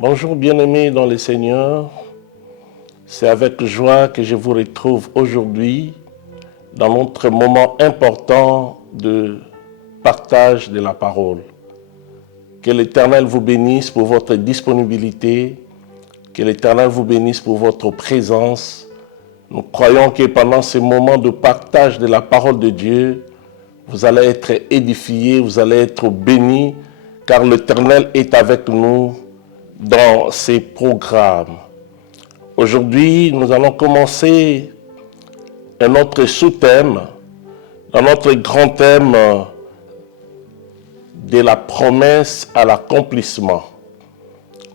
Bonjour bien-aimés dans le Seigneur, c'est avec joie que je vous retrouve aujourd'hui dans notre moment important de partage de la parole. Que l'Éternel vous bénisse pour votre disponibilité, que l'Éternel vous bénisse pour votre présence. Nous croyons que pendant ce moment de partage de la parole de Dieu, vous allez être édifiés, vous allez être bénis, car l'Éternel est avec nous dans ces programmes. Aujourd'hui, nous allons commencer un autre sous-thème, dans notre grand thème de la promesse à l'accomplissement.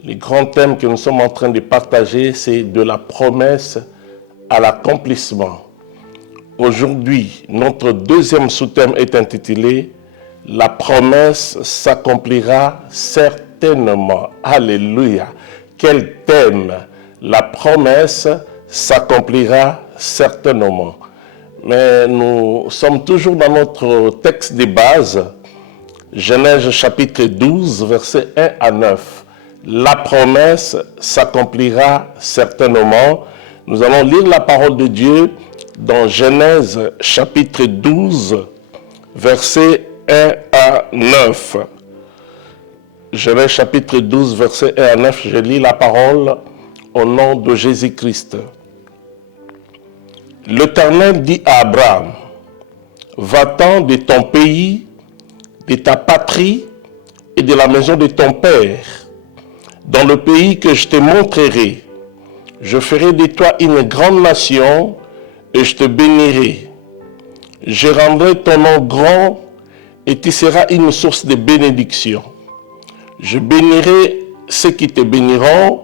Le grand thème que nous sommes en train de partager, c'est de la promesse à l'accomplissement. Aujourd'hui, notre deuxième sous-thème est intitulé « La promesse s'accomplira certainement ». Alléluia! Quel thème! La promesse s'accomplira certainement. Mais nous sommes toujours dans notre texte de base, Genèse chapitre 12, versets 1 à 9. La promesse s'accomplira certainement. Nous allons lire la parole de Dieu dans Genèse chapitre 12, versets 1 à 9. Genèse chapitre 12, versets 1 à 9, je lis la parole au nom de Jésus-Christ. L'Éternel dit à Abraham, « Va-t'en de ton pays, de ta patrie et de la maison de ton père, dans le pays que je te montrerai. Je ferai de toi une grande nation et je te bénirai. Je rendrai ton nom grand et tu seras une source de bénédiction. Je bénirai ceux qui te béniront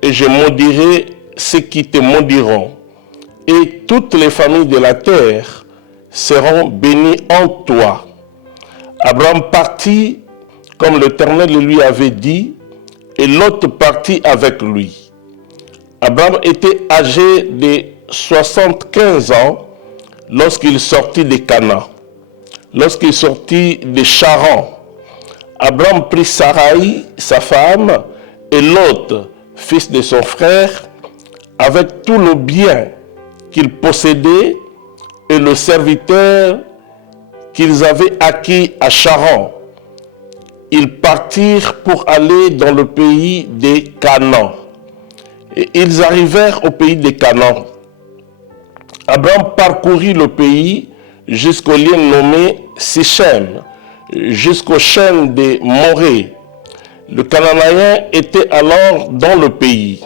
et je maudirai ceux qui te maudiront. Et toutes les familles de la terre seront bénies en toi. » Abraham partit comme l'Éternel lui avait dit, et Lot partit avec lui. Abraham était âgé de 75 ans lorsqu'il sortit de Canaan, lorsqu'il sortit de Charan. Abraham prit Sarai, sa femme, et Lot, fils de son frère, avec tout le bien qu'il possédait et le serviteur qu'ils avaient acquis à Charan. Ils partirent pour aller dans le pays des Canaan. Et ils arrivèrent au pays des Canaan. Abraham parcourut le pays jusqu'au lieu nommé Sichem, jusqu'au chêne de Morée. Le Cananéen était alors dans le pays.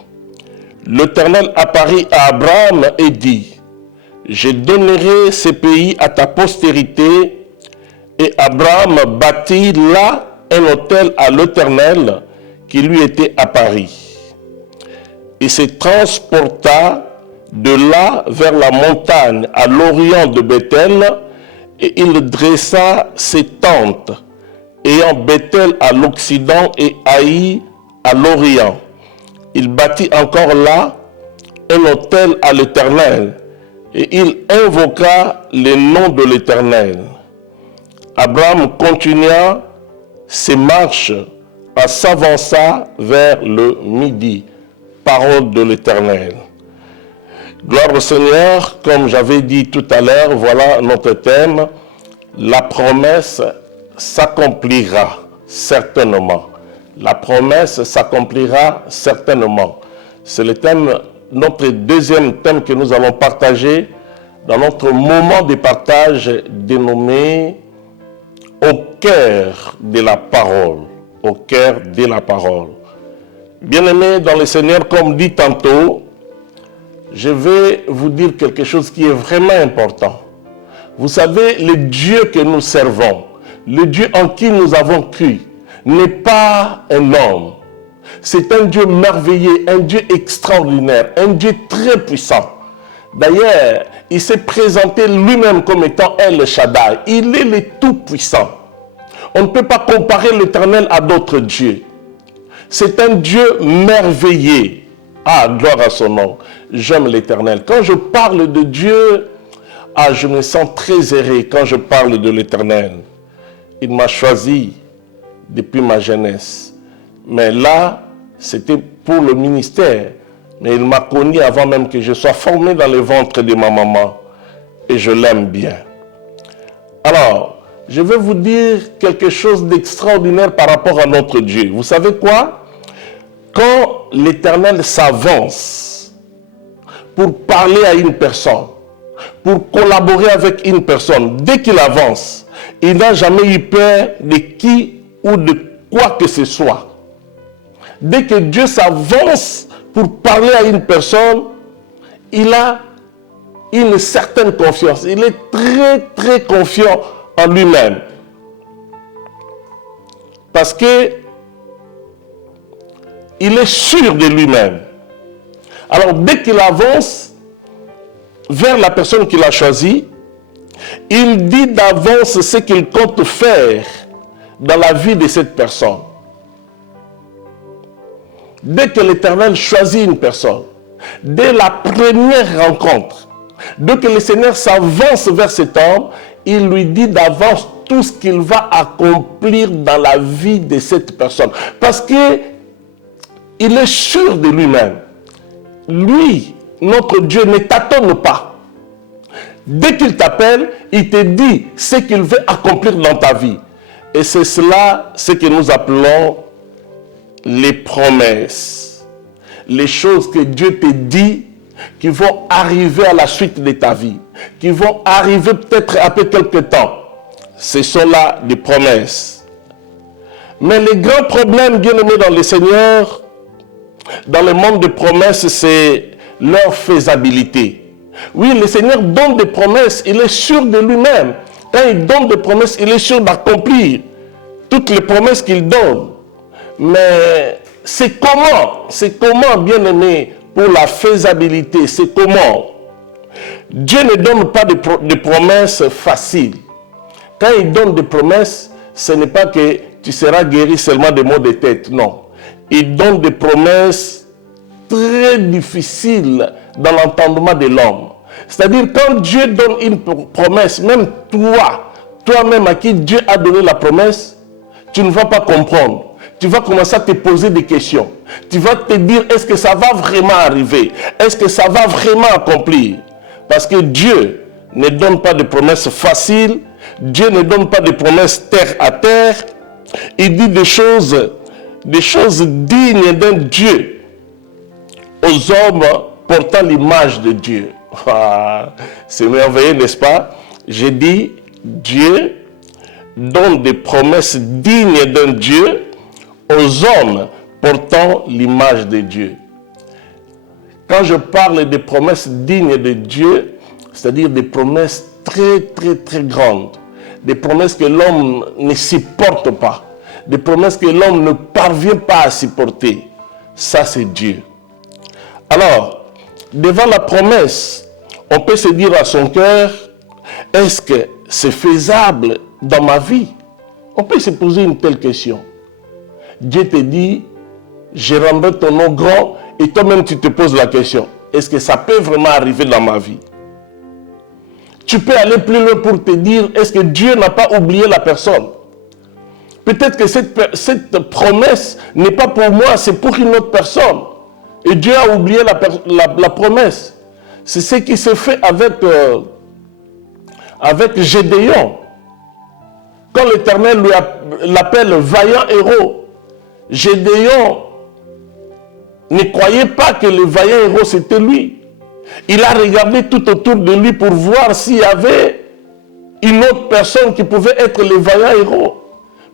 L'Éternel apparut à Abraham et dit, « Je donnerai ce pays à ta postérité. » Et Abraham bâtit là un autel à l'Éternel qui lui était apparu. Il se transporta de là vers la montagne à l'orient de Bethel, et il dressa ses tentes, ayant Bethel à l'occident et Haï à l'orient. Il bâtit encore là un autel à l'Éternel, et il invoqua le nom de l'Éternel. Abraham continua ses marches en s'avançant vers le midi. Parole de l'Éternel. Gloire au Seigneur, comme j'avais dit tout à l'heure, voilà notre thème. La promesse s'accomplira certainement. La promesse s'accomplira certainement. C'est le thème, notre deuxième thème que nous allons partager dans notre moment de partage dénommé au cœur de la parole. Au cœur de la parole. Bien-aimés dans le Seigneur, comme dit tantôt, je vais vous dire quelque chose qui est vraiment important. Vous savez, le Dieu que nous servons, le Dieu en qui nous avons cru, n'est pas un homme. C'est un Dieu merveilleux, un Dieu extraordinaire, un Dieu très puissant. D'ailleurs, il s'est présenté lui-même comme étant El Shaddai. Il est le Tout-Puissant. On ne peut pas comparer l'Éternel à d'autres dieux. C'est un Dieu merveilleux. Ah, gloire à son nom. J'aime l'Éternel. Quand je parle de Dieu, je me sens très heureux quand je parle de l'Éternel. Il m'a choisi depuis ma jeunesse. Mais là, c'était pour le ministère. Mais il m'a connu avant même que je sois formé dans le ventre de ma maman. Et je l'aime bien. Alors, je vais vous dire quelque chose d'extraordinaire par rapport à notre Dieu. Vous savez quoi? Quand l'Éternel s'avance pour parler à une personne, pour collaborer avec une personne, dès qu'il avance, il n'a jamais eu peur de qui ou de quoi que ce soit. Dès que Dieu s'avance pour parler à une personne, il a une certaine confiance. Il est très, très confiant en lui-même. Parce que il est sûr de lui-même. Alors, dès qu'il avance vers la personne qu'il a choisie, il dit d'avance ce qu'il compte faire dans la vie de cette personne. Dès que l'Éternel choisit une personne, dès la première rencontre, dès que le Seigneur s'avance vers cet homme, il lui dit d'avance tout ce qu'il va accomplir dans la vie de cette personne. Parce que il est sûr de lui-même. Lui, notre Dieu, ne tâtonne pas. Dès qu'il t'appelle, il te dit ce qu'il veut accomplir dans ta vie. Et c'est cela, ce que nous appelons les promesses. Les choses que Dieu te dit qui vont arriver à la suite de ta vie, qui vont arriver peut-être après quelque temps. Ce sont là des promesses. Mais le grand problème, bien aimé dans le Seigneur, dans le monde des promesses, c'est leur faisabilité. Oui, le Seigneur donne des promesses, il est sûr de lui-même. Quand il donne des promesses, il est sûr d'accomplir toutes les promesses qu'il donne. Mais c'est comment, bien aimé, pour la faisabilité, c'est comment? Dieu ne donne pas de promesses faciles. Quand il donne des promesses, ce n'est pas que tu seras guéri seulement des maux de tête, non. Il donne des promesses très difficiles dans l'entendement de l'homme. C'est-à-dire, quand Dieu donne une promesse, même toi-même à qui Dieu a donné la promesse, tu ne vas pas comprendre. Tu vas commencer à te poser des questions. Tu vas te dire, est-ce que ça va vraiment arriver? Est-ce que ça va vraiment accomplir? Parce que Dieu ne donne pas de promesses faciles. Dieu ne donne pas de promesses terre à terre. Il dit des choses dignes d'un Dieu aux hommes portant l'image de Dieu. C'est merveilleux, n'est-ce pas? J'ai dit, Dieu donne des promesses dignes d'un Dieu aux hommes portant l'image de Dieu. Quand je parle des promesses dignes de Dieu, c'est-à-dire des promesses très, très, très grandes, des promesses que l'homme ne supporte pas, des promesses que l'homme ne parvient pas à supporter, ça c'est Dieu. Alors, devant la promesse, on peut se dire à son cœur, est-ce que c'est faisable dans ma vie? On peut se poser une telle question. Dieu te dit, je rendrai ton nom grand, et toi-même tu te poses la question, est-ce que ça peut vraiment arriver dans ma vie? Tu peux aller plus loin pour te dire, est-ce que Dieu n'a pas oublié la personne? Peut-être que cette promesse n'est pas pour moi, c'est pour une autre personne. Et Dieu a oublié la promesse. C'est ce qui s'est fait avec Gédéon. Quand l'Éternel l'appelle vaillant héros, Gédéon ne croyait pas que le vaillant héros c'était lui. Il a regardé tout autour de lui pour voir s'il y avait une autre personne qui pouvait être le vaillant héros.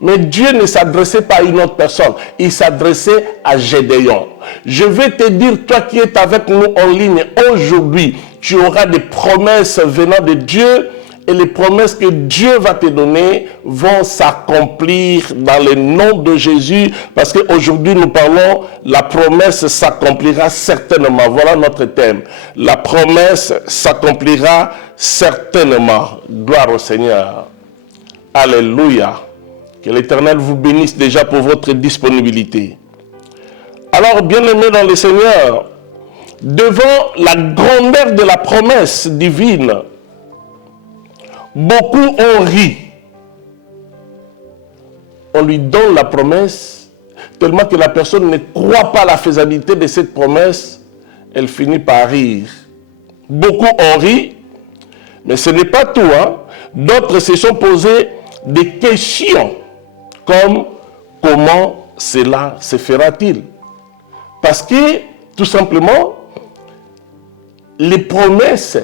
Mais Dieu ne s'adressait pas à une autre personne. Il s'adressait à Gédéon. Je vais te dire, toi qui es avec nous en ligne aujourd'hui, tu auras des promesses venant de Dieu. Et les promesses que Dieu va te donner vont s'accomplir dans le nom de Jésus. Parce qu'aujourd'hui, nous parlons, la promesse s'accomplira certainement. Voilà notre thème. La promesse s'accomplira certainement. Gloire au Seigneur. Alléluia. Que l'Éternel vous bénisse déjà pour votre disponibilité. Alors, bien-aimés dans le Seigneur, devant la grandeur de la promesse divine, beaucoup ont ri. On lui donne la promesse. tellement que la personne ne croit pas à la faisabilité de cette promesse, elle finit par rire. Beaucoup ont ri, mais ce n'est pas tout. D'autres se sont posés des questions comme comment cela se fera-t-il? Parce que, tout simplement, les promesses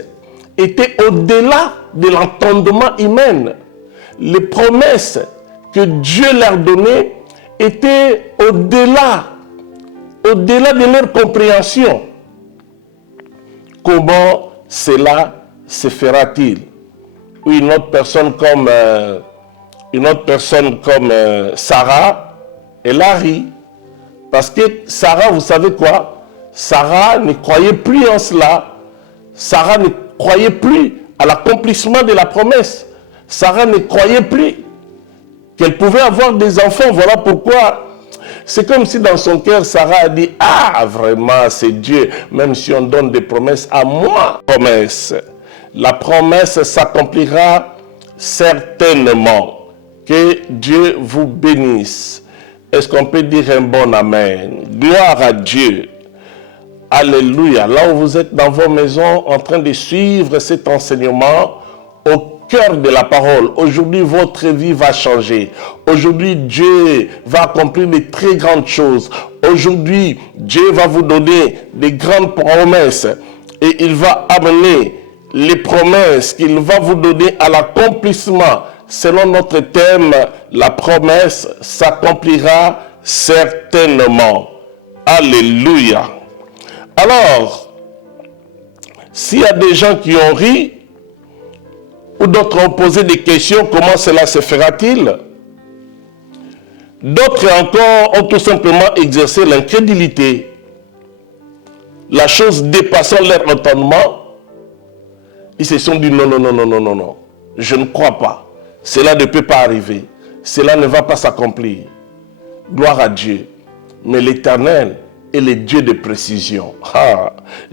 étaient au-delà de l'entendement humain. Les promesses que Dieu leur donnait étaient au-delà de leur compréhension. Comment cela se fera-t-il? Ou une autre personne comme Sarah, elle a ri. Parce que Sarah, vous savez quoi? Sarah ne croyait plus en cela. Sarah ne croyait plus à l'accomplissement de la promesse. Sarah ne croyait plus qu'elle pouvait avoir des enfants. Voilà pourquoi c'est comme si dans son cœur, Sarah a dit, ah, vraiment, c'est Dieu. Même si on donne des promesses à moi. Promesse. La promesse s'accomplira certainement. Que Dieu vous bénisse. Est-ce qu'on peut dire un bon amen? Gloire à Dieu. Alléluia. Là où vous êtes dans vos maisons en train de suivre cet enseignement, au cœur de la parole, aujourd'hui votre vie va changer. Aujourd'hui Dieu va accomplir de très grandes choses. Aujourd'hui Dieu va vous donner des grandes promesses et il va amener les promesses qu'il va vous donner à l'accomplissement. Selon notre thème, la promesse s'accomplira certainement. Alléluia. Alors, s'il y a des gens qui ont ri, ou d'autres ont posé des questions, comment cela se fera-t-il? D'autres encore ont tout simplement exercé l'incrédulité. La chose dépassant leur entendement, ils se sont dit non, non, non, non, non, non, non, je ne crois pas. Cela ne peut pas arriver. Cela ne va pas s'accomplir. Gloire à Dieu. Mais l'Éternel est le Dieu de précision.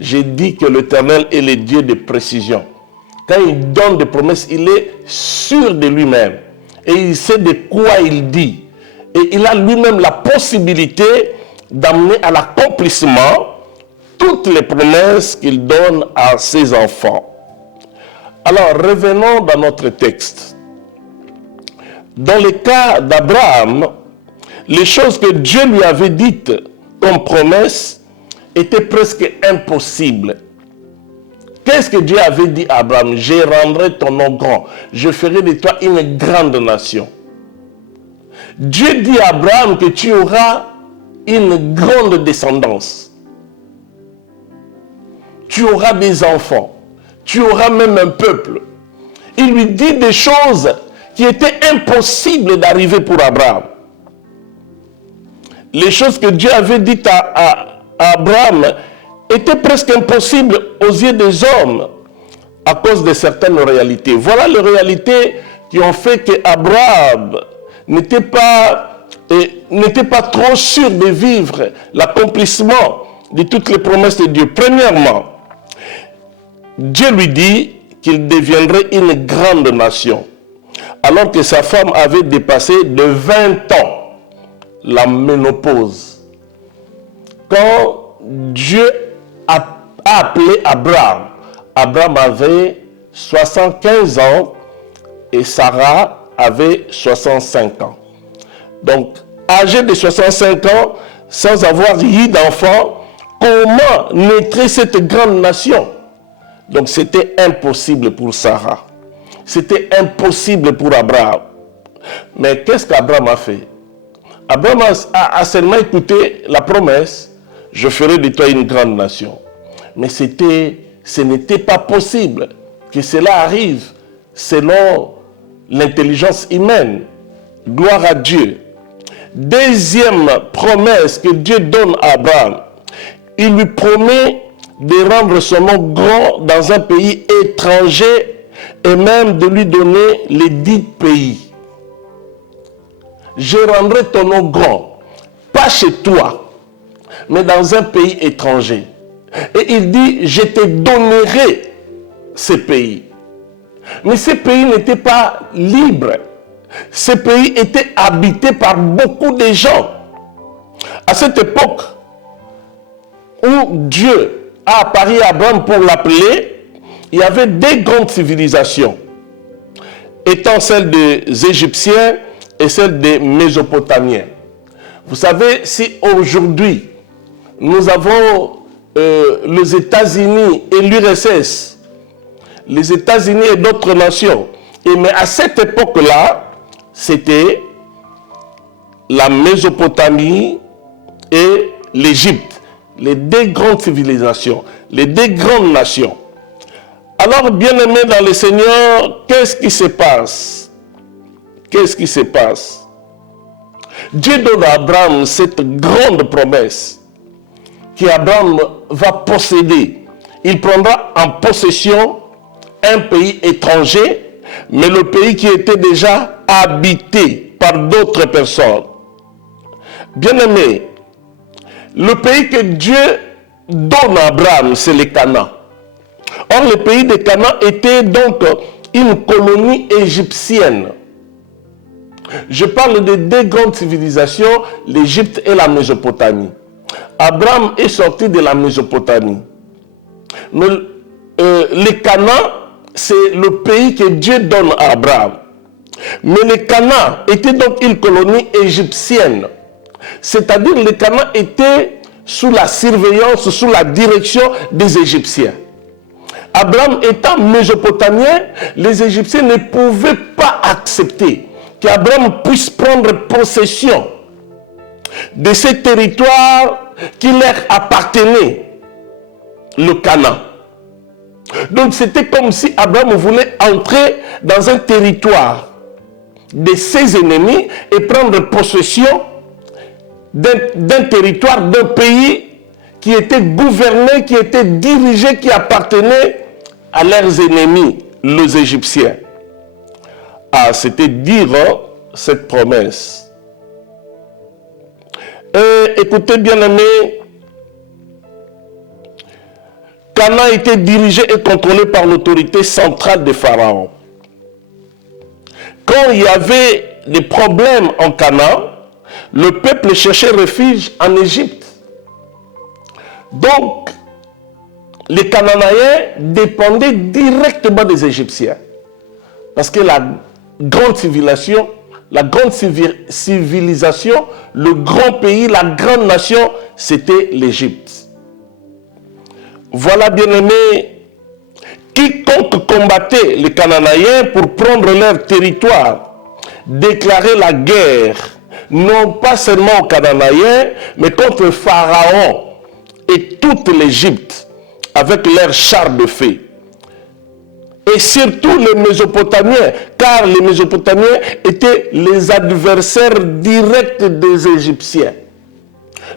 J'ai dit que l'Éternel est le Dieu de précision. Quand il donne des promesses, il est sûr de lui-même. Et il sait de quoi il dit. Et il a lui-même la possibilité d'amener à l'accomplissement toutes les promesses qu'il donne à ses enfants. Alors, revenons dans notre texte. Dans le cas d'Abraham, les choses que Dieu lui avait dites comme promesse étaient presque impossibles. Qu'est-ce que Dieu avait dit à Abraham? Je rendrai ton nom grand. Je ferai de toi une grande nation. Dieu dit à Abraham que tu auras une grande descendance. Tu auras des enfants. Tu auras même un peuple. Il lui dit des choses qui étaient impossibles d'arriver pour Abraham. Les choses que Dieu avait dites à Abraham étaient presque impossibles aux yeux des hommes à cause de certaines réalités. Voilà les réalités qui ont fait qu'Abraham n'était pas trop sûr de vivre l'accomplissement de toutes les promesses de Dieu. Premièrement, Dieu lui dit qu'il deviendrait une grande nation, alors que sa femme avait dépassé de 20 ans la ménopause. Quand Dieu a appelé Abraham, Abraham avait 75 ans et Sarah avait 65 ans. Donc, âgé de 65 ans, sans avoir eu d'enfant, comment naîtrait cette grande nation? Donc, c'était impossible pour Sarah. C'était impossible pour Abraham. Mais qu'est-ce qu'Abraham a fait? Abraham a seulement écouté la promesse, je ferai de toi une grande nation. Mais ce n'était pas possible que cela arrive selon l'intelligence humaine. Gloire à Dieu. Deuxième promesse que Dieu donne à Abraham, il lui promet de rendre son nom grand dans un pays étranger et même de lui donner les 10 pays. Je rendrai ton nom grand, pas chez toi, mais dans un pays étranger. Et il dit, je te donnerai ces pays. Mais ces pays n'étaient pas libres. Ces pays étaient habités par beaucoup de gens. À cette époque où Dieu a apparu à Abraham pour l'appeler, il y avait deux grandes civilisations, étant celle des Égyptiens et celle des Mésopotamiens. Vous savez, si aujourd'hui nous avons les États-Unis et l'URSS, les États-Unis et d'autres nations, mais à cette époque-là, c'était la Mésopotamie et l'Égypte, les deux grandes civilisations, les deux grandes nations. Alors, bien-aimés dans le Seigneur, qu'est-ce qui se passe? Qu'est-ce qui se passe? Dieu donne à Abraham cette grande promesse qu'Abraham va posséder. Il prendra en possession un pays étranger, mais le pays qui était déjà habité par d'autres personnes. Bien-aimés, le pays que Dieu donne à Abraham, c'est le Canaan. Or, le pays de Canaan était donc une colonie égyptienne. Je parle de deux grandes civilisations, l'Égypte et la Mésopotamie. Abraham est sorti de la Mésopotamie. Mais le Canaan, c'est le pays que Dieu donne à Abraham. Mais le Canaan était donc une colonie égyptienne. C'est-à-dire le Canaan était sous la surveillance, sous la direction des Égyptiens. Abraham étant mésopotamien, les Égyptiens ne pouvaient pas accepter qu'Abraham puisse prendre possession de ces territoires qui leur appartenaient, le Canaan. Donc c'était comme si Abraham voulait entrer dans un territoire de ses ennemis et prendre possession d'un territoire, d'un pays qui était gouverné, qui était dirigé, qui appartenait à leurs ennemis, les Égyptiens. Ah, c'était dire cette promesse. Et écoutez bien aimés, Canaan était dirigé et contrôlé par l'autorité centrale de Pharaon. Quand il y avait des problèmes en Canaan, le peuple cherchait refuge en Égypte. Donc, les Cananéens dépendaient directement des Égyptiens. Parce que la grande civilisation, le grand pays, la grande nation, c'était l'Égypte. Voilà, bien-aimés, quiconque combattait les Cananéens pour prendre leur territoire, déclarait la guerre, non pas seulement aux Cananéens, mais contre Pharaon et toute l'Égypte, avec leurs chars de feu. Et surtout les Mésopotamiens, car les Mésopotamiens étaient les adversaires directs des Égyptiens.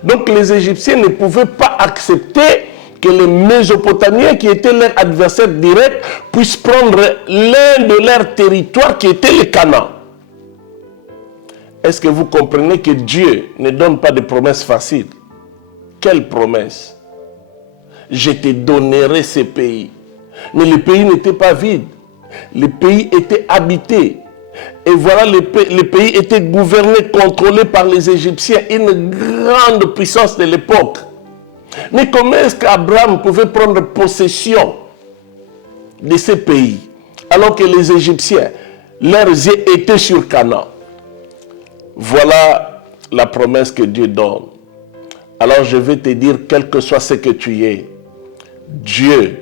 Donc les Égyptiens ne pouvaient pas accepter que les Mésopotamiens, qui étaient leurs adversaires directs, puissent prendre l'un de leurs territoires qui était le Canaan. Est-ce que vous comprenez que Dieu ne donne pas de promesses faciles? Quelle promesse? Je te donnerai ces pays. Mais le pays n'était pas vide. Le pays était habité. Et voilà, le pays était gouverné, contrôlé par les Égyptiens, une grande puissance de l'époque. Mais comment est-ce qu'Abraham pouvait prendre possession de ces pays, alors que les Égyptiens, leurs yeux étaient sur Canaan? Voilà la promesse que Dieu donne. Alors je vais te dire, quel que soit ce que tu es, Dieu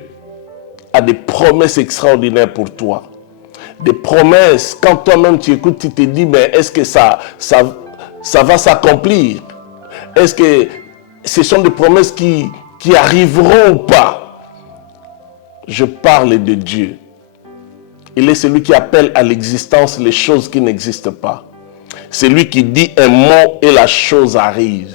a des promesses extraordinaires pour toi. Des promesses, quand toi-même tu écoutes, tu te dis, mais est-ce que ça va s'accomplir? Est-ce que ce sont des promesses qui arriveront ou pas? Je parle de Dieu. Il est celui qui appelle à l'existence les choses qui n'existent pas. C'est lui qui dit un mot et la chose arrive.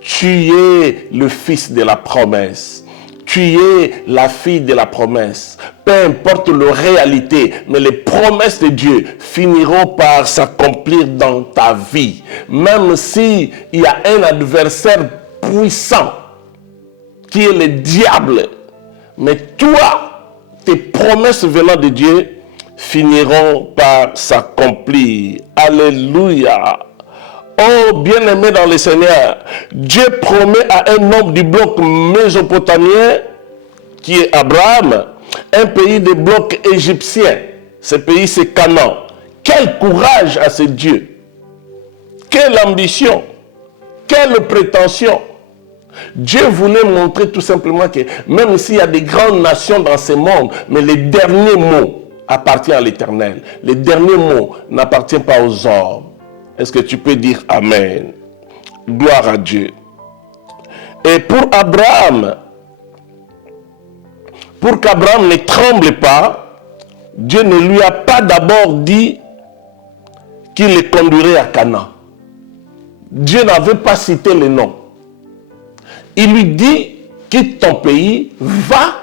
Tu es le fils de la promesse. Tu es la fille de la promesse. Peu importe la réalité, mais les promesses de Dieu finiront par s'accomplir dans ta vie. Même s'il y a un adversaire puissant qui est le diable. Mais toi, tes promesses venant de Dieu finiront par s'accomplir. Alléluia. Oh, bien-aimé dans le Seigneur, Dieu promet à un homme du bloc mésopotamien, qui est Abraham, un pays des blocs égyptiens. Ce pays, c'est Canaan. Quel courage à ce Dieu! Quelle ambition! Quelle prétention! Dieu voulait montrer tout simplement que même s'il y a des grandes nations dans ce monde, mais les derniers mots appartiennent à l'Éternel. Les derniers mots n'appartiennent pas aux hommes. Est-ce que tu peux dire Amen? Gloire à Dieu. Et pour Abraham, pour qu'Abraham ne tremble pas, Dieu ne lui a pas d'abord dit qu'il le conduirait à Canaan. Dieu n'avait pas cité le nom. Il lui dit, quitte ton pays, va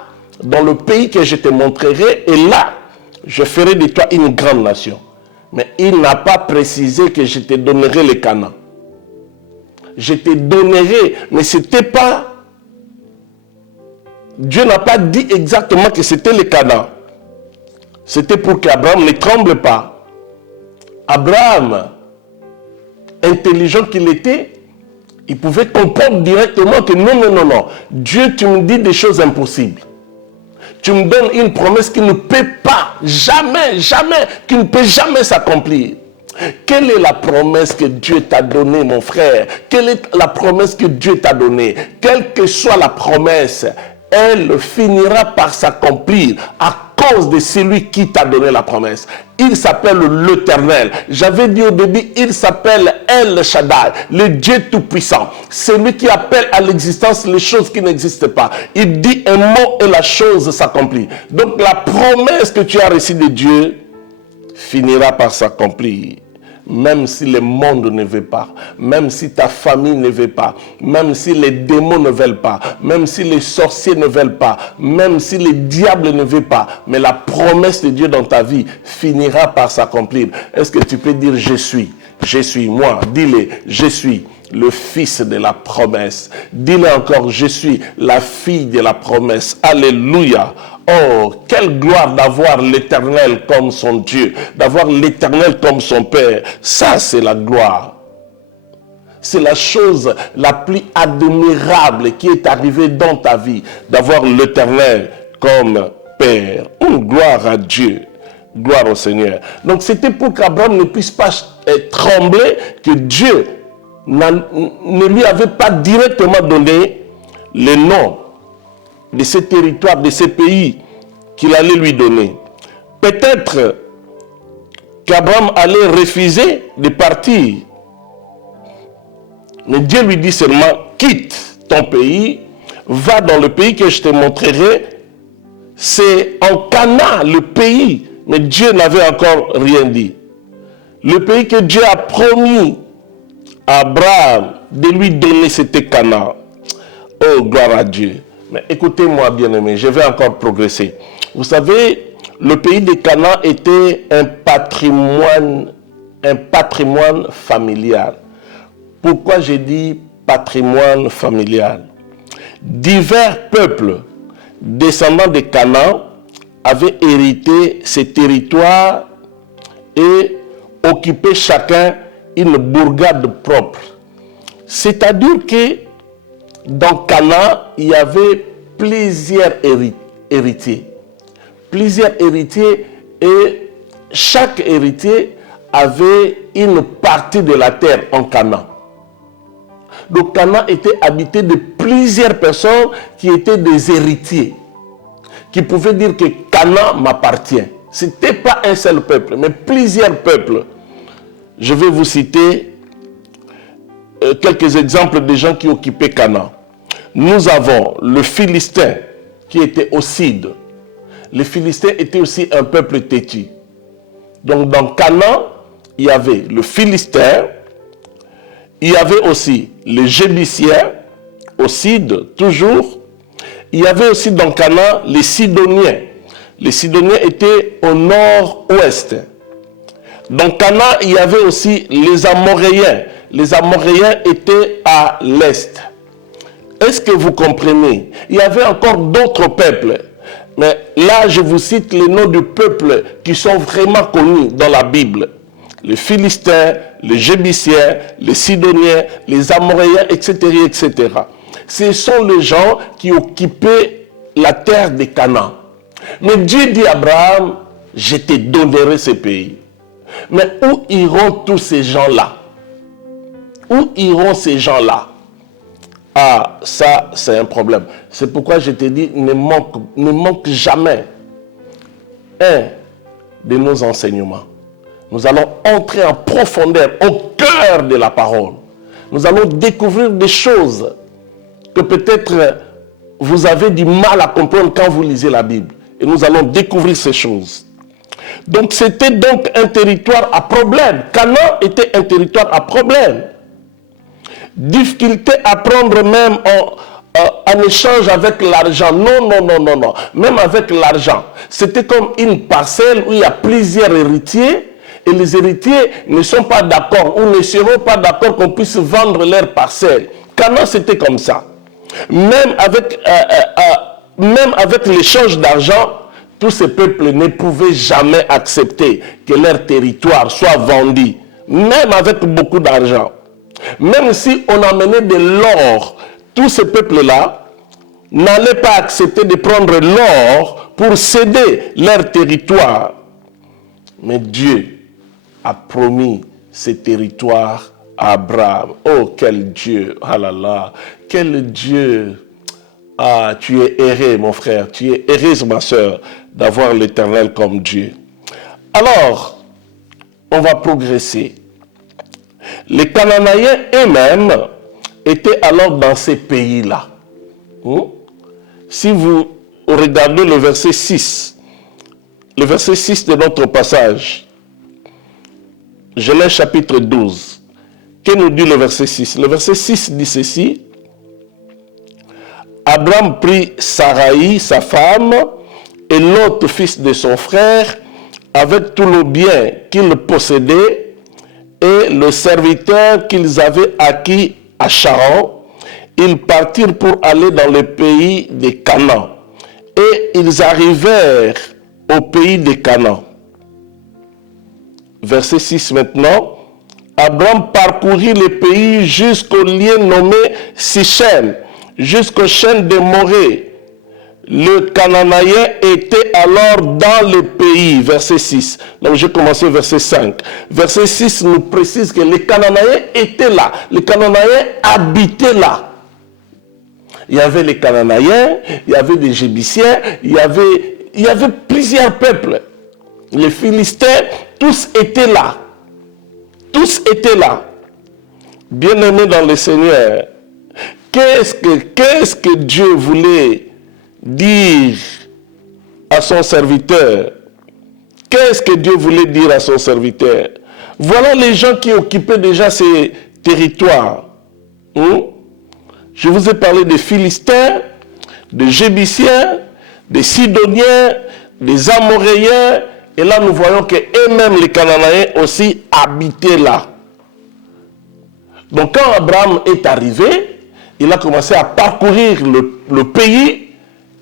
dans le pays que je te montrerai, et là, je ferai de toi une grande nation. Mais il n'a pas précisé que je te donnerai le Canaan. Je te donnerai, mais c'était pas... Dieu n'a pas dit exactement que c'était le Canaan. C'était pour qu'Abraham ne tremble pas. Abraham, intelligent qu'il était, il pouvait comprendre directement que non. Dieu, tu me dis des choses impossibles. Tu me donnes une promesse qui ne peut pas, jamais, qui ne peut jamais s'accomplir. Quelle est la promesse que Dieu t'a donnée, mon frère? Quelle est la promesse que Dieu t'a donnée? Quelle que soit la promesse, elle finira par s'accomplir à cause de celui qui t'a donné la promesse. Il s'appelle l'Éternel. J'avais dit au début, il s'appelle El Shaddai, le Dieu Tout-Puissant. Celui qui appelle à l'existence les choses qui n'existent pas. Il dit un mot et la chose s'accomplit. Donc la promesse que tu as reçue de Dieu finira par s'accomplir. Même si le monde ne veut pas, même si ta famille ne veut pas, même si les démons ne veulent pas, même si les sorciers ne veulent pas, même si les diables ne veulent pas, mais la promesse de Dieu dans ta vie finira par s'accomplir. Est-ce que tu peux dire je suis, moi, dis-le, je suis le fils de la promesse. Dis-le encore, je suis la fille de la promesse. Alléluia. Oh, quelle gloire d'avoir l'Éternel comme son Dieu, d'avoir l'Éternel comme son Père. Ça, c'est la gloire. C'est la chose la plus admirable qui est arrivée dans ta vie, d'avoir l'Éternel comme Père. Oh, gloire à Dieu. Gloire au Seigneur. Donc, c'était pour qu'Abraham ne puisse pas trembler que Dieu ne lui avait pas directement donné le nom de ces territoires, de ces pays qu'il allait lui donner. Peut-être qu'Abraham allait refuser de partir. Mais Dieu lui dit seulement, quitte ton pays, va dans le pays que je te montrerai. C'est en Canaan, le pays, mais Dieu n'avait encore rien dit. Le pays que Dieu a promis à Abraham de lui donner, c'était Canaan. Oh, gloire à Dieu. Mais écoutez-moi, bien-aimés, je vais encore progresser. Vous savez, le pays de Canaan était un patrimoine familial. Pourquoi j'ai dit patrimoine familial? Divers peuples descendants de Canaan avaient hérité ces territoires et occupaient chacun une bourgade propre. C'est-à-dire que dans Canaan, il y avait plusieurs héritiers. Plusieurs héritiers et chaque héritier avait une partie de la terre en Canaan. Donc Canaan était habité de plusieurs personnes qui étaient des héritiers, qui pouvaient dire que Canaan m'appartient. Ce n'était pas un seul peuple, mais plusieurs peuples. Je vais vous citer quelques exemples de gens qui occupaient Canaan. Nous avons le Philistin qui était au Sud. Les Philistins étaient aussi un peuple têtu. Donc dans Canaan, il y avait le Philistin, il y avait aussi les Jébusiens, au Sud, toujours. Il y avait aussi dans Canaan les Sidoniens. Les Sidoniens étaient au nord-ouest. Dans Canaan, il y avait aussi les Amoréens. Les Amoréens étaient à l'est. Est-ce que vous comprenez? Il y avait encore d'autres peuples. Mais là, je vous cite les noms de peuples qui sont vraiment connus dans la Bible. les Philistins, les Jébusiens, les Sidoniens, les Amoréens, etc., etc. Ce sont les gens qui occupaient la terre de Canaan. Mais Dieu dit à Abraham, je te donnerai ce pays. Mais où iront tous ces gens-là? Où iront ces gens-là? Ah, ça, c'est un problème. C'est pourquoi je te dis, ne manque jamais un de nos enseignements. Nous allons entrer en profondeur, au cœur de la parole. Nous allons découvrir des choses que peut-être vous avez du mal à comprendre quand vous lisez la Bible. Et nous allons découvrir ces choses. Donc c'était donc un territoire à problème. Canaan était un territoire à problème. Difficulté à prendre même en échange avec l'argent. Non, non, non, non, non. Même avec l'argent. C'était comme une parcelle où il y a plusieurs héritiers. Et les héritiers ne sont pas d'accord ou ne seront pas d'accord qu'on puisse vendre leur parcelle. Canaan, c'était comme ça. Même avec l'échange d'argent, tous ces peuples ne pouvaient jamais accepter que leur territoire soit vendu. Même avec beaucoup d'argent. Même si on amenait de l'or, tous ces peuples-là n'allaient pas accepter de prendre l'or pour céder leur territoire. Mais Dieu a promis ces territoires à Abraham. Oh, quel Dieu! Ah là là! Quel Dieu! Ah, tu es erré, mon frère. Tu es heureuse, ma soeur, d'avoir l'Éternel comme Dieu. Alors, on va progresser. Les Cananéens eux-mêmes étaient alors dans ces pays-là. Si vous regardez le verset 6 de notre passage, Genèse chapitre 12, que nous dit le verset 6? Le verset 6 dit ceci: Abraham prit Saraï, sa femme, et Lot, fils de son frère, avec tout le bien qu'il possédait, et le serviteur qu'ils avaient acquis à Charan. Ils partirent pour aller dans le pays de Canaan. Et ils arrivèrent au pays de Canaan. Verset 6 maintenant. Abraham parcourut le pays jusqu'au lieu nommé Sichem, jusqu'au chêne de Morée. Le Cananéen était alors dans le pays. Verset 6. Donc j'ai commencé verset 5. Verset 6 nous précise que les Cananéens étaient là. Les Cananéens habitaient là. Il y avait les Cananéens, il y avait les Jébusiens, il y avait plusieurs peuples. Les Philistins, tous étaient là. Tous étaient là. Bien-aimés dans le Seigneur, qu'est-ce que Dieu voulait dire à son serviteur? Qu'est-ce que Dieu voulait dire à son serviteur? Voilà les gens qui occupaient déjà ces territoires. Je vous ai parlé des Philistins, des Jébusiens, des Sidoniens, des Amoréens, et là nous voyons que eux-mêmes les Cananéens aussi habitaient là. Donc quand Abraham est arrivé, il a commencé à parcourir le pays.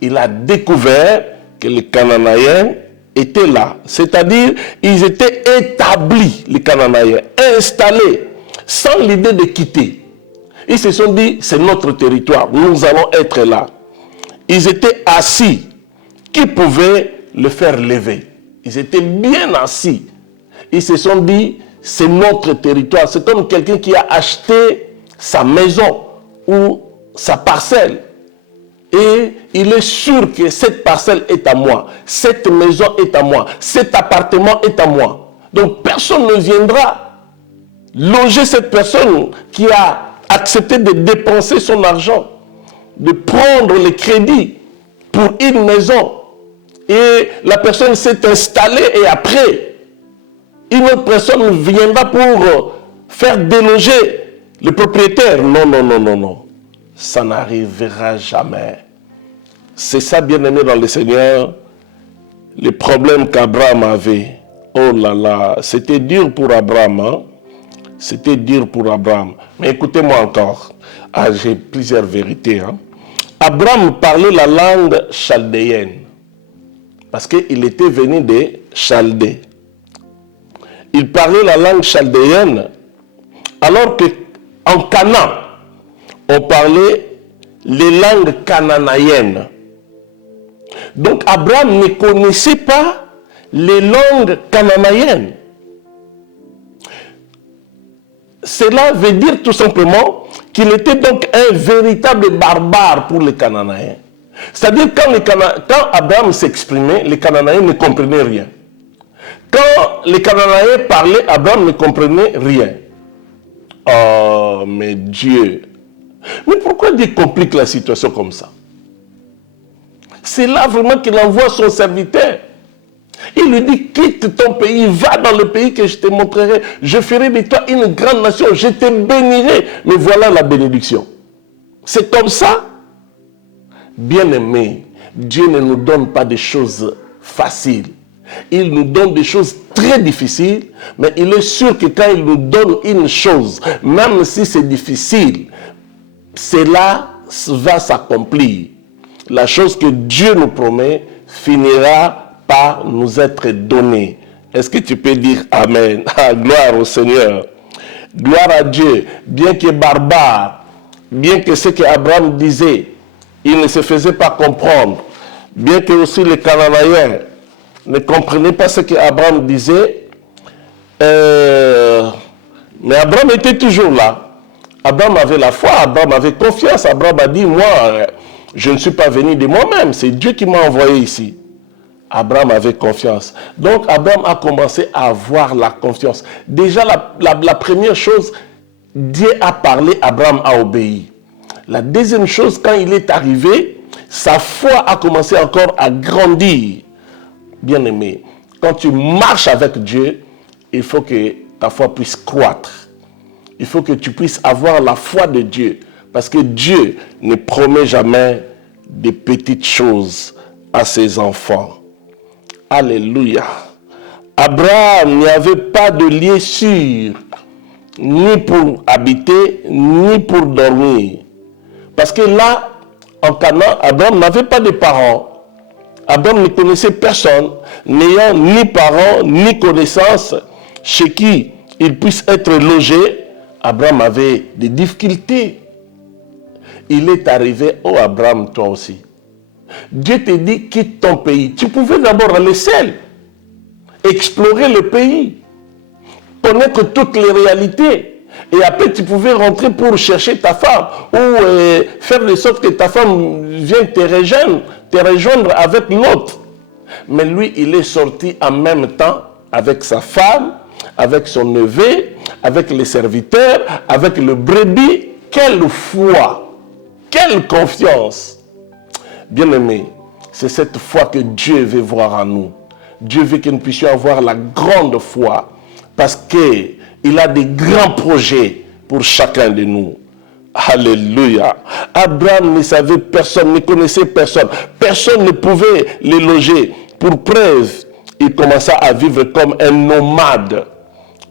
Il a découvert que les Cananéens étaient là. C'est-à-dire, ils étaient établis, les Cananéens, installés, sans l'idée de quitter. Ils se sont dit, c'est notre territoire, nous allons être là. Ils étaient assis. Qui pouvait le faire lever? Ils étaient bien assis. Ils se sont dit, c'est notre territoire. C'est comme quelqu'un qui a acheté sa maison ou sa parcelle. Et il est sûr que cette parcelle est à moi, cette maison est à moi, cet appartement est à moi. Donc personne ne viendra loger cette personne qui a accepté de dépenser son argent, de prendre le crédit pour une maison. Et la personne s'est installée et après, une autre personne viendra pour faire déloger le propriétaire. Non, non, non, non, non. Ça n'arrivera jamais. C'est ça, bien-aimé dans le Seigneur, les problèmes qu'Abraham avait. Oh là là, c'était dur pour Abraham. Hein? C'était dur pour Abraham. Mais écoutez-moi encore. Ah, j'ai plusieurs vérités. Hein? Abraham parlait la langue chaldéenne. Parce qu'il était venu des Chaldées. il parlait la langue chaldéenne, alors qu'en Canaan, on parlait les langues cananéennes. Donc Abraham ne connaissait pas les langues cananéennes. Cela veut dire tout simplement qu'il était donc un véritable barbare pour les Cananéens. C'est-à-dire quand Abraham s'exprimait, les Cananéens ne comprenaient rien. Quand les Cananéens parlaient, Abraham ne comprenait rien. Oh, mais Dieu! Mais pourquoi Dieu complique la situation comme ça? C'est là vraiment qu'il envoie son serviteur. Il lui dit, quitte ton pays, va dans le pays que je te montrerai. Je ferai de toi une grande nation, je te bénirai. Mais voilà la bénédiction. C'est comme ça. Bien-aimé, Dieu ne nous donne pas des choses faciles. Il nous donne des choses très difficiles, mais il est sûr que quand il nous donne une chose, même si c'est difficile, cela va s'accomplir. La chose que Dieu nous promet finira par nous être donnée. Est-ce que tu peux dire Amen? Ah, gloire au Seigneur. Gloire à Dieu. Bien que barbare, bien que ce qu'Abraham disait, il ne se faisait pas comprendre. Bien que aussi les Cananéens ne comprenaient pas ce qu'Abraham disait, mais Abraham était toujours là. Abraham avait la foi, Abraham avait confiance. Abraham a dit, moi, je ne suis pas venu de moi-même, c'est Dieu qui m'a envoyé ici. Abraham avait confiance. Donc Abraham a commencé à avoir la confiance. Déjà la première chose, Dieu a parlé, Abraham a obéi. La deuxième chose, quand il est arrivé, sa foi a commencé encore à grandir. Bien-aimé, quand tu marches avec Dieu, il faut que ta foi puisse croître. Il faut que tu puisses avoir la foi de Dieu. Parce que Dieu ne promet jamais des petites choses à ses enfants. Alléluia. Abraham n'y avait pas de lieu sûr, ni pour habiter, ni pour dormir. Parce que là, en Canaan, Abraham n'avait pas de parents. Abraham ne connaissait personne, n'ayant ni parents, ni connaissances chez qui il puisse être logé. Abraham avait des difficultés. Il est arrivé, oh Abraham, toi aussi. Dieu te dit, quitte ton pays. Tu pouvais d'abord aller seul, explorer le pays, connaître toutes les réalités. Et après, tu pouvais rentrer pour chercher ta femme ou faire de sorte que ta femme vienne te rejoindre avec l'autre. Mais lui, il est sorti en même temps avec sa femme, avec son neveu, avec les serviteurs, avec le brebis. Quelle foi, quelle confiance! Bien-aimé, c'est cette foi que Dieu veut voir en nous. Dieu veut que nous puissions avoir la grande foi parce qu'il a des grands projets pour chacun de nous. Alléluia. Abraham ne savait personne, ne connaissait personne. Personne ne pouvait les loger. Pour preuve, il commença à vivre comme un nomade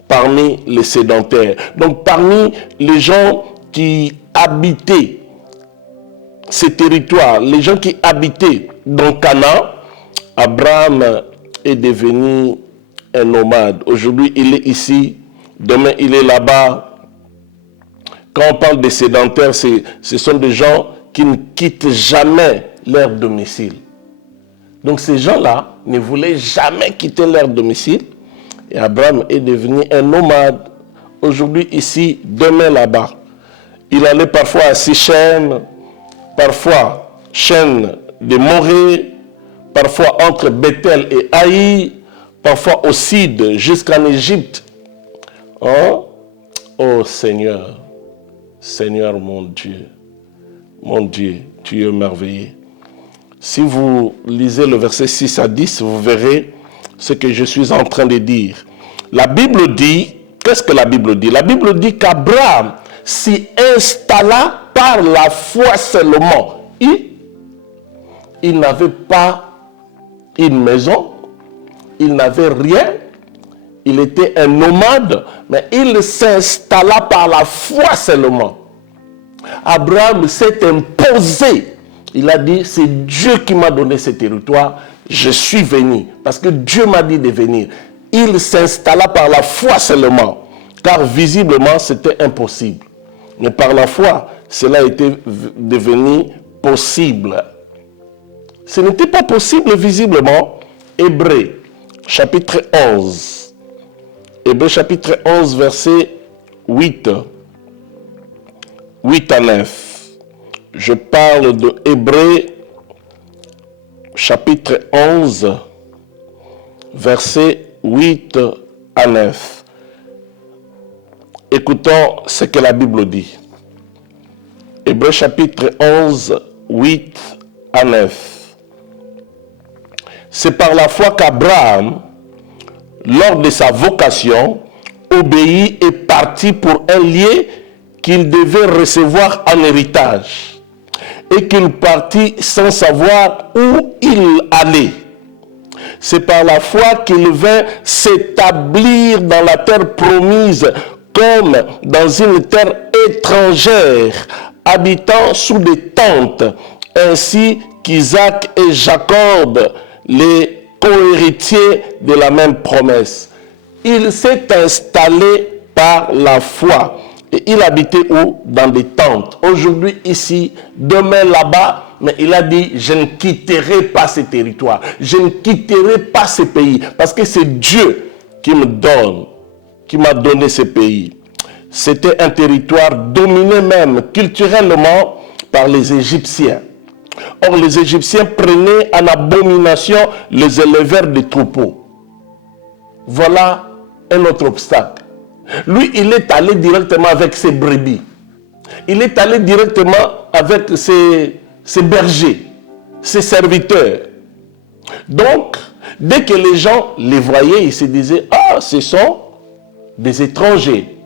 parmi les sédentaires. Donc parmi les gens qui habitaient ces territoires, les gens qui habitaient dans Canaan, Abraham est devenu un nomade. Aujourd'hui, il est ici, demain, il est là-bas. Quand on parle des sédentaires, ce sont des gens qui ne quittent jamais leur domicile. Donc ces gens-là ne voulaient jamais quitter leur domicile. Et Abraham est devenu un nomade. Aujourd'hui ici, demain là-bas. Il allait parfois à Sichem, parfois chaîne de Morée, parfois entre Bethel et Haï, parfois au Sud jusqu'en Égypte. Oh, oh Seigneur, Seigneur mon Dieu, tu es merveilleux. Si vous lisez le verset 6 à 10, vous verrez ce que je suis en train de dire. La Bible dit, qu'est-ce que la Bible dit? La Bible dit qu'Abraham s'y installa par la foi seulement. Il n'avait pas une maison, il n'avait rien, il était un nomade, mais il s'installa par la foi seulement. Abraham s'est imposé. Il a dit, c'est Dieu qui m'a donné ce territoire, je suis venu, parce que Dieu m'a dit de venir. il s'installa par la foi seulement, car visiblement c'était impossible. Mais par la foi, cela était devenu possible. Ce n'était pas possible visiblement. Hébreux, chapitre 11. Hébreux, chapitre 11, verset 8. 8 à 9. Je parle de Hébreux, chapitre 11, verset 8 à 9. Écoutons ce que la Bible dit. Hébreux chapitre 11, 8 à 9. C'est par la foi qu'Abraham, lors de sa vocation, obéit et partit pour un lieu qu'il devait recevoir en héritage, et qu'il partit sans savoir où il allait. C'est par la foi qu'il vint s'établir dans la terre promise, comme dans une terre étrangère, habitant sous des tentes, ainsi qu'Isaac et Jacob, les co-héritiers de la même promesse. Il s'est installé par la foi. Et il habitait où? Dans des tentes. Aujourd'hui ici, demain là-bas, mais il a dit, je ne quitterai pas ce territoire. Je ne quitterai pas ce pays. Parce que c'est Dieu qui me donne, qui m'a donné ce pays. C'était un territoire dominé même culturellement par les Égyptiens. Or, les Égyptiens prenaient en abomination les éleveurs de troupeaux. Voilà un autre obstacle. Lui, il est allé directement avec ses brebis. Il est allé directement avec ses bergers, ses serviteurs. Donc, dès que les gens les voyaient, ils se disaient, ah, ce sont des étrangers.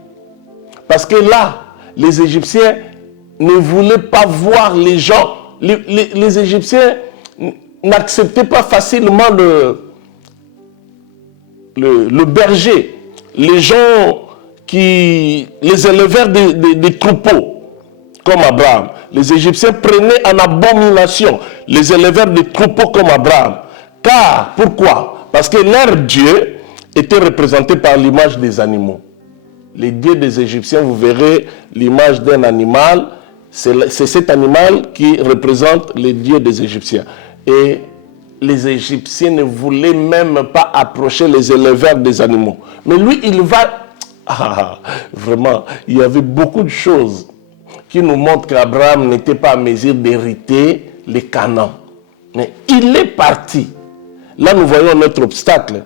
Parce que là, les Égyptiens ne voulaient pas voir les gens. Les Égyptiens n'acceptaient pas facilement le berger. Les gens les éleveurs des troupeaux, comme Abraham. Les Égyptiens prenaient en abomination les éleveurs des troupeaux comme Abraham. Car, pourquoi? Parce que leur Dieu était représenté par l'image des animaux. Les dieux des Égyptiens, vous verrez l'image d'un animal, c'est cet animal qui représente les dieux des Égyptiens. Et les Égyptiens ne voulaient même pas approcher les éleveurs des animaux. Mais lui, il va... Ah, vraiment, il y avait beaucoup de choses qui nous montrent qu'Abraham n'était pas à mesure d'hériter les Canaan. Mais il est parti. Là, nous voyons notre obstacle.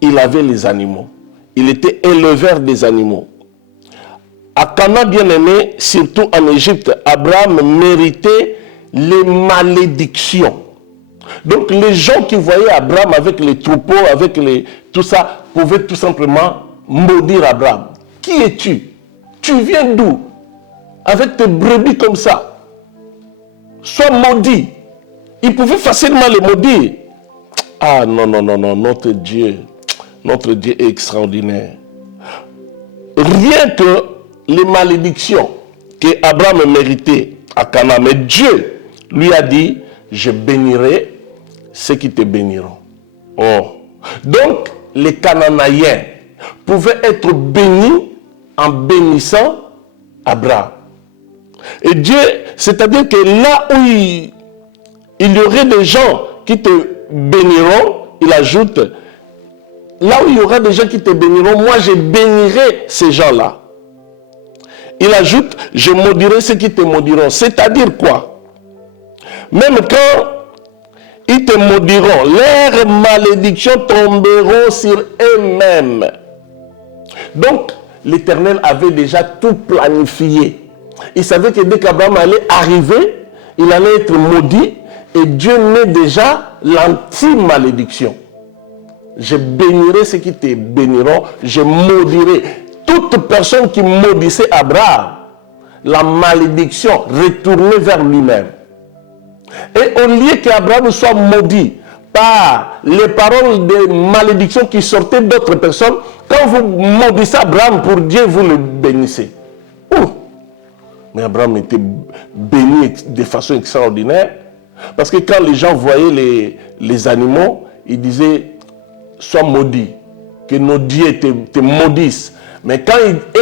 Il avait les animaux. Il était éleveur des animaux. À Canaan, bien aimé, surtout en Égypte, Abraham méritait les malédictions. Donc, les gens qui voyaient Abraham avec les troupeaux, avec tout ça, pouvaient tout simplement maudire Abraham. Qui es-tu? Tu viens d'où? Avec tes brebis comme ça. Sois maudit. Ils pouvaient facilement les maudire. Ah non, non, non, non, notre Dieu est extraordinaire. Rien que les malédictions que Abraham méritait à Canaan, mais Dieu lui a dit, je bénirai ceux qui te béniront. Oh. Donc, les Cananéens pouvaient être bénis en bénissant Abraham. Et Dieu, c'est-à-dire que là où il y aurait des gens qui te béniront, il ajoute, là où il y aura des gens qui te béniront, moi je bénirai ces gens-là. Il ajoute, je maudirai ceux qui te maudiront. C'est-à-dire quoi? Même quand ils te maudiront, leurs malédictions tomberont sur eux-mêmes. Donc, l'Éternel avait déjà tout planifié. Il savait que dès qu'Abraham allait arriver, il allait être maudit, et Dieu met déjà l'anti-malédiction. Je bénirai ceux qui te béniront, je maudirai. Toute personne qui maudissait Abraham, la malédiction retournait vers lui-même. Et au lieu qu'Abraham soit maudit par les paroles de malédiction qui sortaient d'autres personnes, quand vous maudissez Abraham pour Dieu, vous le bénissez. Ouh. Mais Abraham était béni de façon extraordinaire. Parce que quand les gens voyaient les animaux, ils disaient, sois maudit. que nos dieux te maudissent. Mais quand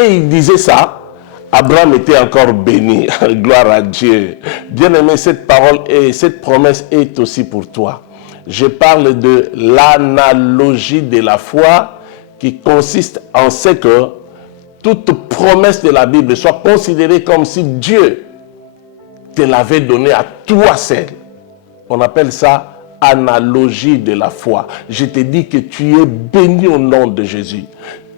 il disait ça, Abraham était encore béni. Gloire à Dieu. Bien-aimé, cette parole et cette promesse est aussi pour toi. Je parle de l'analogie de la foi qui consiste en ce que toute promesse de la Bible soit considérée comme si Dieu te l'avait donnée à toi seul. On appelle ça analogie de la foi. Je te dis que tu es béni au nom de Jésus.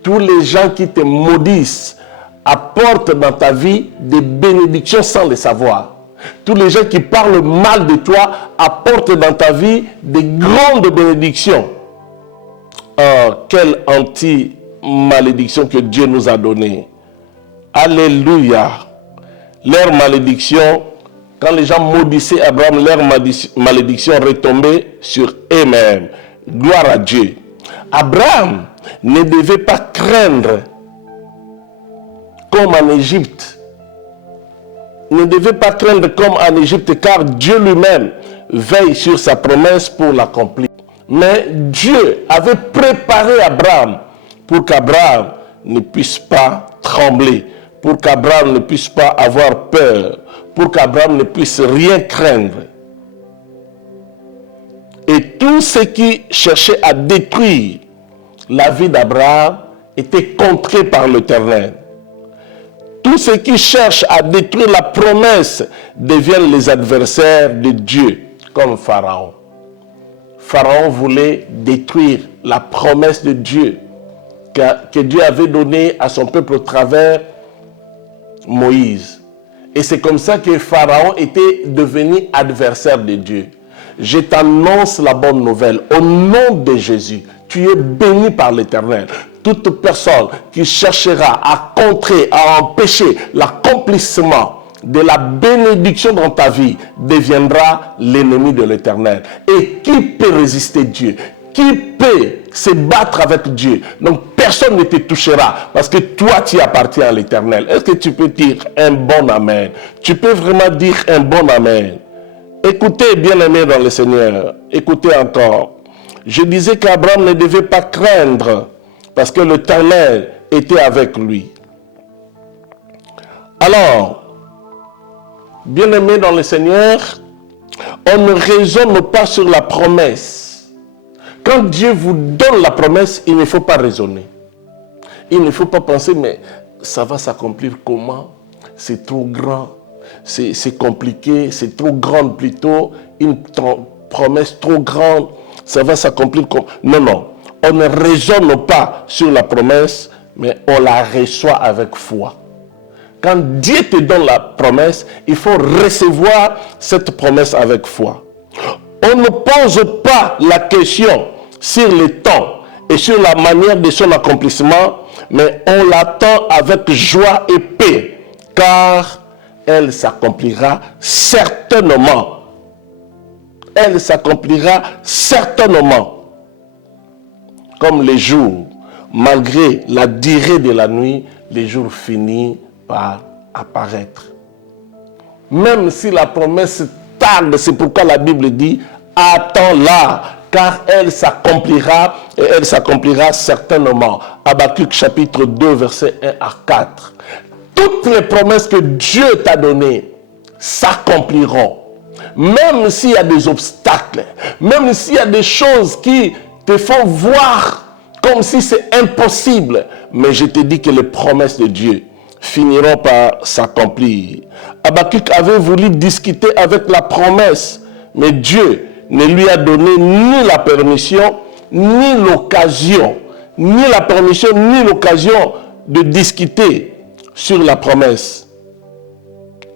Tous les gens qui te maudissent apportent dans ta vie des bénédictions sans le savoir. Tous les gens qui parlent mal de toi apportent dans ta vie des grandes bénédictions. Oh, quelle anti-malédiction que Dieu nous a donnée. Alléluia. Leur malédiction, quand les gens maudissaient Abraham, leur malédiction retombait sur eux-mêmes. Gloire à Dieu. Abraham ne devait pas craindre, comme en Égypte. Ne devait pas craindre comme en Égypte, car Dieu lui-même veille sur sa promesse pour l'accomplir. Mais Dieu avait préparé Abraham pour qu'Abraham ne puisse pas trembler, pour qu'Abraham ne puisse pas avoir peur, pour qu'Abraham ne puisse rien craindre. Et tout ce qui cherchait à détruire la vie d'Abraham était contré par l'Éternel. Tous ceux qui cherchent à détruire la promesse deviennent les adversaires de Dieu, comme Pharaon. Pharaon voulait détruire la promesse de Dieu que Dieu avait donnée à son peuple au travers Moïse. Et c'est comme ça que Pharaon était devenu adversaire de Dieu. Je t'annonce la bonne nouvelle. Au nom de Jésus, tu es béni par l'Éternel. Toute personne qui cherchera à contrer, à empêcher l'accomplissement de la bénédiction dans ta vie deviendra l'ennemi de l'Éternel. Et qui peut résister Dieu? Qui peut se battre avec Dieu? Donc personne ne te touchera parce que toi tu appartiens à l'Éternel. Est-ce que tu peux dire un bon amen? Tu peux vraiment dire un bon amen? Écoutez, bien-aimés dans le Seigneur, écoutez encore. Je disais qu'Abraham ne devait pas craindre parce que l'Éternel était avec lui. Alors, bien-aimés dans le Seigneur, on ne raisonne pas sur la promesse. Quand Dieu vous donne la promesse, il ne faut pas raisonner. Il ne faut pas penser, mais ça va s'accomplir comment? C'est trop grand, c'est compliqué, c'est trop grand plutôt, une promesse trop grande, ça va s'accomplir comme... Non, non, on ne raisonne pas sur la promesse, mais on la reçoit avec foi. Quand Dieu te donne la promesse, il faut recevoir cette promesse avec foi. On ne pose pas la question sur le temps et sur la manière de son accomplissement, mais on l'attend avec joie et paix, car elle s'accomplira certainement. Elle s'accomplira certainement. Comme les jours, malgré la durée de la nuit, les jours finissent par apparaître. Même si la promesse tarde, c'est pourquoi la Bible dit « Attends-la, car elle s'accomplira et elle s'accomplira certainement. » Habakkuk chapitre 2, versets 1 à 4. Toutes les promesses que Dieu t'a données s'accompliront. Même s'il y a des obstacles, même s'il y a des choses qui te font voir comme si c'est impossible. Mais je te dis que les promesses de Dieu finiront par s'accomplir. Habakkuk avait voulu discuter avec la promesse, mais Dieu ne lui a donné ni la permission, ni l'occasion, ni la permission, ni l'occasion de discuter sur la promesse.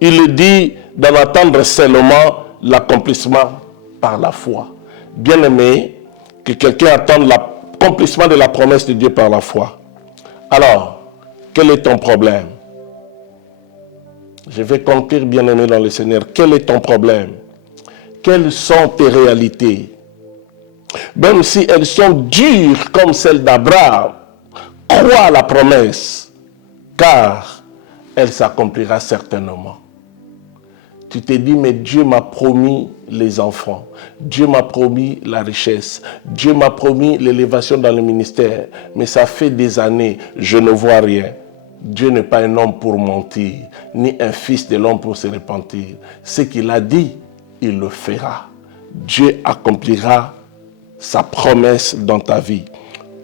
Il le dit d'en attendre seulement l'accomplissement par la foi. Bien aimé, que quelqu'un attende l'accomplissement de la promesse de Dieu par la foi. Alors, quel est ton problème? Je vais conclure, bien aimé dans le Seigneur. Quel est ton problème? Quelles sont tes réalités? Même si elles sont dures comme celles d'Abraham, crois à la promesse, car elle s'accomplira certainement. Tu te dis, mais Dieu m'a promis les enfants. Dieu m'a promis la richesse. Dieu m'a promis l'élévation dans le ministère. Mais ça fait des années, je ne vois rien. Dieu n'est pas un homme pour mentir, ni un fils de l'homme pour se repentir. Ce qu'il a dit, il le fera. Dieu accomplira sa promesse dans ta vie.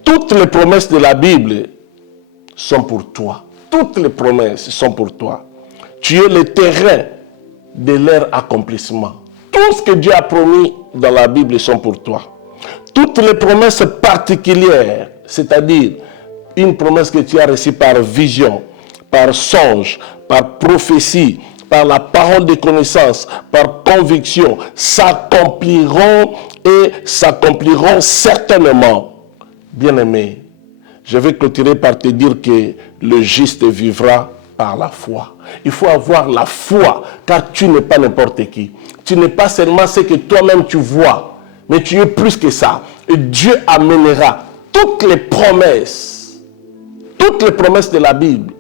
Toutes les promesses de la Bible sont pour toi. Toutes les promesses sont pour toi. Tu es le terrain de leur accomplissement. Tout ce que Dieu a promis dans la Bible sont pour toi. Toutes les promesses particulières, c'est-à-dire une promesse que tu as reçue par vision, par songe, par prophétie, par la parole de connaissance, par conviction, s'accompliront et s'accompliront certainement. Bien-aimé, je vais clôturer par te dire que le juste vivra par la foi. Il faut avoir la foi, car tu n'es pas n'importe qui. Tu n'es pas seulement ce que toi-même tu vois, mais tu es plus que ça. Et Dieu amènera toutes les promesses de la Bible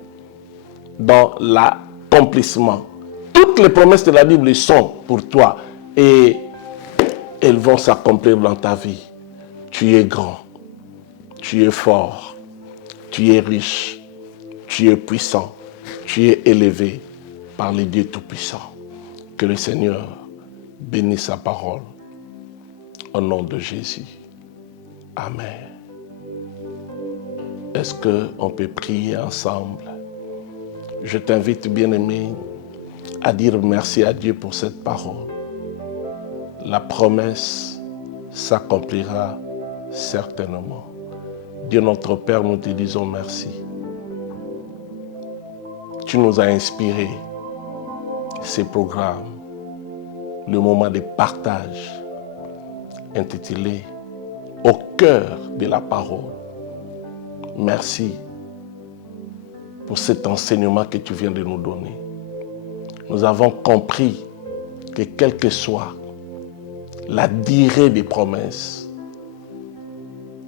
dans l'accomplissement. Toutes les promesses de la Bible sont pour toi et elles vont s'accomplir dans ta vie. Tu es grand, tu es fort, tu es riche, tu es puissant, tu es élevé par le Dieu Tout-Puissant. Que le Seigneur bénisse sa parole. Au nom de Jésus. Amen. Est-ce qu'on peut prier ensemble? Je t'invite, bien-aimé, à dire merci à Dieu pour cette parole. La promesse s'accomplira certainement. Dieu notre Père, nous te disons merci. Tu nous as inspiré ces programmes, le moment de partage intitulé « Au cœur de la parole ». Merci pour cet enseignement que tu viens de nous donner. Nous avons compris que quelle que soit la durée des promesses,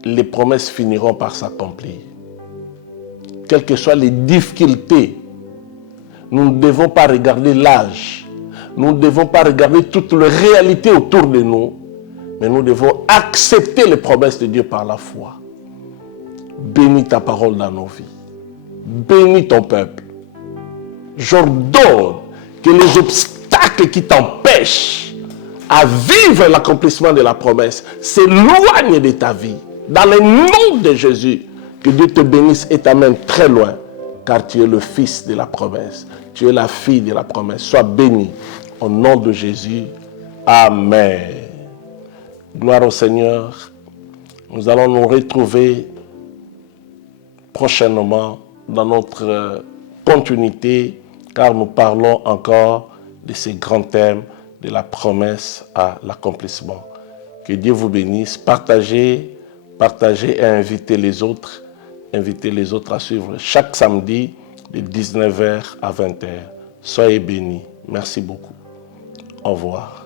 les promesses finiront par s'accomplir. Quelles que soient les difficultés, nous ne devons pas regarder l'âge, nous ne devons pas regarder toutes les réalités autour de nous, mais nous devons accepter les promesses de Dieu par la foi. Bénis ta parole dans nos vies. Bénis ton peuple. J'ordonne que les obstacles qui t'empêchent à vivre l'accomplissement de la promesse s'éloignent de ta vie. Dans le nom de Jésus, que Dieu te bénisse et t'amène très loin, car tu es le fils de la promesse. Tu es la fille de la promesse. Sois béni. Au nom de Jésus. Amen. Gloire au Seigneur. Nous allons nous retrouver prochainement dans notre continuité, car nous parlons encore de ces grands thèmes de la promesse à l'accomplissement. Que Dieu vous bénisse. Partagez et invitez les autres à suivre chaque samedi de 19h à 20h. Soyez bénis. Merci beaucoup. Au revoir.